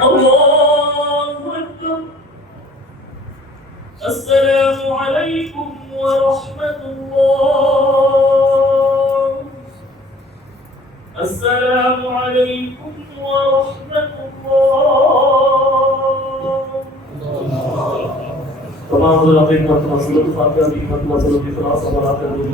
الله أكبر. السلام عليكم ورحمة الله. السلام عليكم ورحمة الله. तमाम ज़राफ़े का तवज्जुह फ़ातिहा की मतलब की ख़लास और आखिर में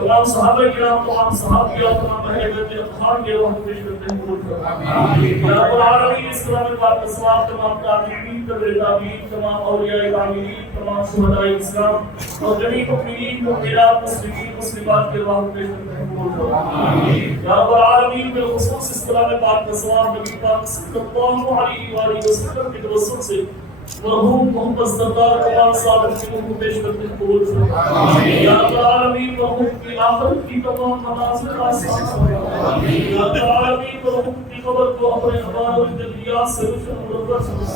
तमाम सहाबा किराम तमाम सहाबियात तमाम अहले बैत अतहार के रूह पेश करते हैं कबूल फरमा। या रब्बुल आलमीन इस्लाम पाक का सवाब तमाम ताबीईन ताबीईन तमाम औलिया कामिलीन तमाम शुहदाए इस्लाम और जमीन मुमिनीन मुमिनात मुस्लिमीन मुस्लिमात के रूह पेश करते हैं कबूल फरमा। या रब्बुल आलमीन बिलखुसूस इस्लाम पाक का सवाब नबी पाक सल्लल्लाहु अलैहि वसल्लम के तवस्सुल से मरहूम मोहम्मद सरदार कमाल साहब की रूह पेश करते हैं कबूल फरमा। या रब्बुल आलमीन मरहूम की आखिरत की तमाम मनाज़िल आसान फरमा। या रब्बुल आलमीन मरहूम की कब्र को अपने अबाद दिलिया से रोशन मुनव्वर फरमा।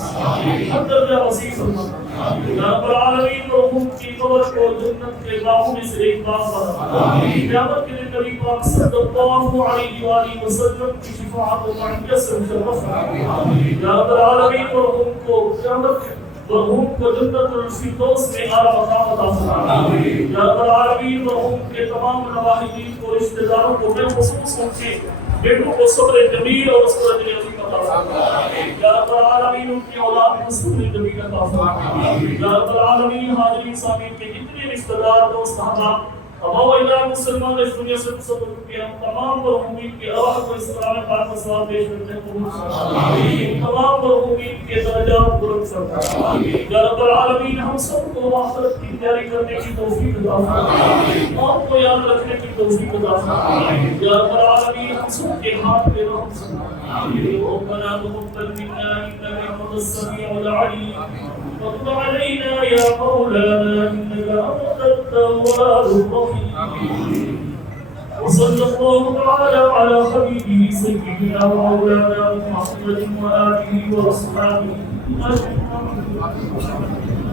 अंदर या वसीअ फरमा। या रब्बुल आलमीन मरहूम की कब्र को जन्नत के बागों में से एक बाग बना। क़यामत के दिन नबी पाक सल्लल्लाहु अलैहि वसल्लम की शफाअत और मअियत से मुशर्रफ फरमा। या रब्बुल आलमीन मरहूम को क़यामत मरहूम को जन्नतुल फिरदौस में आला मकाम अता फरमा। या रब्बुल आलमीन मरहूम के तमाम नवाहिदीन को रिश्तेदारों को बिलखुसूस उनके बेटों को सब्र जमील और सब्र अज़ीम अता फरमा। या रब्बुल आलमीन उनकी औलाद को सब्र जमील अता फरमा। या रब्बुल आलमीन हाज़िरीन सामीन के जितने रिश्तेदार दोस्त अहबाब अबवाइला मुसलमान इस दुनिया से सब्र के हम तमाम मरहूमीन के अरवाह को इस्लाम पाक का सवाब पेश करते हैं कबूल फरमा। तमाम मरहूमीन के दर्जात बुलंद फरमा। या रब्बुल आलमीन हम सबको आखिरत की तैयारी करने की तौफीक अता फरमा। मौत को याद रखने की तौफीक अता फरमा। या रब्बुल आलमीन हम सबके हाथ पे रहम फरमा। रब्बना तक़ब्बल मिन्ना इन्नका अंतस समीउल अलीम وتب علينا يا مولانا إنك أنت التواب الرحيم وصلى الله تعالى على حبيبه سيدنا ومولانا محمد وآله وأصحابه أجمعين.